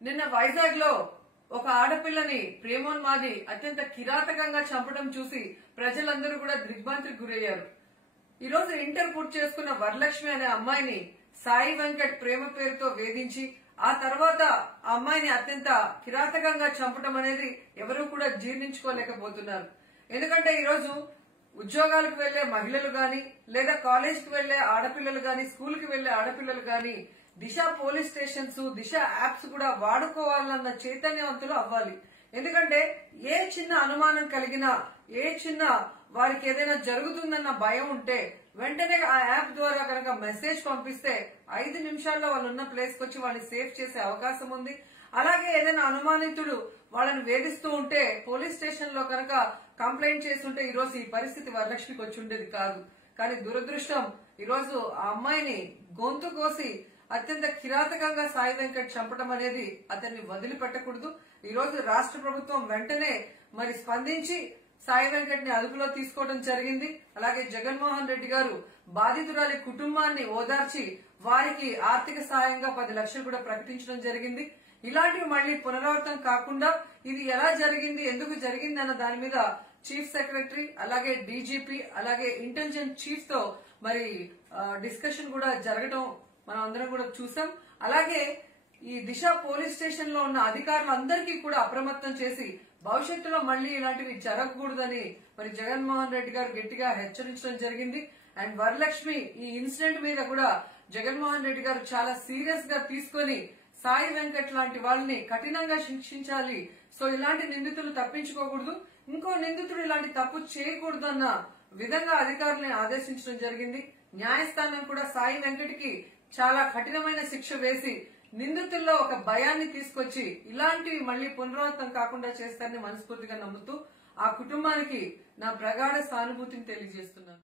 నిన్న వైజాగ్ లో ఒక ఆడపిల్లని ప్రేమోన్మాది అత్యంత కిరాతకంగా చంపడం చూసి ప్రజలందరూ కూడా దిగ్భ్రాంతికి గురయ్యారు. ఈ రోజు ఇంటర్ పూర్తి చేసుకున్న వరలక్ష్మి అనే అమ్మాయిని సాయి వెంకట్ ప్రేమ పేరుతో వేధించి ఆ తర్వాత ఆ అమ్మాయిని అత్యంత కిరాతకంగా చంపడం అనేది ఎవరూ కూడా జీర్ణించుకోలేకపోతున్నారు. ఎందుకంటే ఈ రోజు ఉద్యోగాలకు వెళ్లే మహిళలు గాని లేదా కాలేజ్ కి వెళ్లే ఆడపిల్లలు గాని స్కూల్ కి వెళ్లే ఆడపిల్లలు గాని దిశ పోలీస్ స్టేషన్స్ దిశ యాప్స్ కూడా వాడుకోవాలన్న చైతన్యవంతులు అవ్వాలి. ఎందుకంటే ఏ చిన్న అనుమానం కలిగినా ఏ చిన్న వారికి ఏదైనా జరుగుతుందన్న భయం ఉంటే వెంటనే ఆ యాప్ ద్వారా కనుక మెసేజ్ పంపిస్తే 5 నిమిషాల్లో వాళ్ళు ఉన్న ప్లేస్ కి వచ్చి వాళ్ళని సేఫ్ చేసే అవకాశం ఉంది. అలాగే ఏదైనా అనుమానితుడు వాళ్ళని వేధిస్తూ ఉంటే పోలీస్ స్టేషన్ లో కనుక కంప్లైంట్ చేస్తుంటే ఈ రోజు ఈ పరిస్థితి వరలక్ష్మికి వచ్చి ఉండేది కాదు. కానీ దురదృష్టం ఈ రోజు ఆ అమ్మాయిని గొంతు కోసి అత్యంత కిరాతకంగా సాయి వెంకట్ చంపడం అనేది అతన్ని వదిలిపెట్టకూడదు. ఈ రోజు రాష్ట్ర ప్రభుత్వం వెంటనే మరి స్పందించి సాయి వెంకట్ ని అదుపులో తీసుకోవడం జరిగింది. అలాగే జగన్మోహన్ రెడ్డి గారు బాధితురాలి కుటుంబాన్ని ఓదార్చి వారికి ఆర్థిక సాయంగా 10 లక్షలు కూడా ప్రకటించడం జరిగింది. ఇలాంటివి మళ్లీ పునరావృతం కాకుండా ఇది ఎలా జరిగింది ఎందుకు జరిగింది అన్న దాని మీద చీఫ్ సెక్రటరీ అలాగే డీజీపీ అలాగే ఇంటెలిజెన్స్ చీఫ్ తో మరి డిస్కషన్ కూడా జరగడం మనం అందరం కూడా చూసాం. అలాగే ఈ దిశ పోలీస్ స్టేషన్ లో ఉన్న అధికారులందరికీ కూడా అప్రమత్తం చేసి భవిష్యత్తులో మళ్లీ ఇలాంటివి జరగకూడదని మరి జగన్మోహన్ రెడ్డి గారు గట్టిగా హెచ్చరించడం జరిగింది. అండ్ వరలక్ష్మి ఈ ఇన్సిడెంట్ మీద కూడా జగన్మోహన్ రెడ్డి గారు చాలా సీరియస్ గా తీసుకుని సాయి వెంకట్ లాంటి వాళ్ళని కఠినంగా శిక్షించాలి. సో ఇలాంటి నిందితులు తప్పించుకోకూడదు, ఇంకో నిందితుడు ఇలాంటి తప్పు చేయకూడదు అన్న విధంగా అధికారులను ఆదేశించడం జరిగింది. న్యాయస్థానం కూడా సాయి వెంకట్ కి చాలా కఠినమైన శిక్ష వేసి నిందితుల్లో ఒక భయాన్ని తీసుకొచ్చి ఇలాంటివి మళ్లీ పునరావృతం కాకుండా చేస్తారని మనస్ఫూర్తిగా నమ్ముతూ ఆ కుటుంబానికి నా ప్రగాఢ సానుభూతిని తెలియజేస్తున్నాను.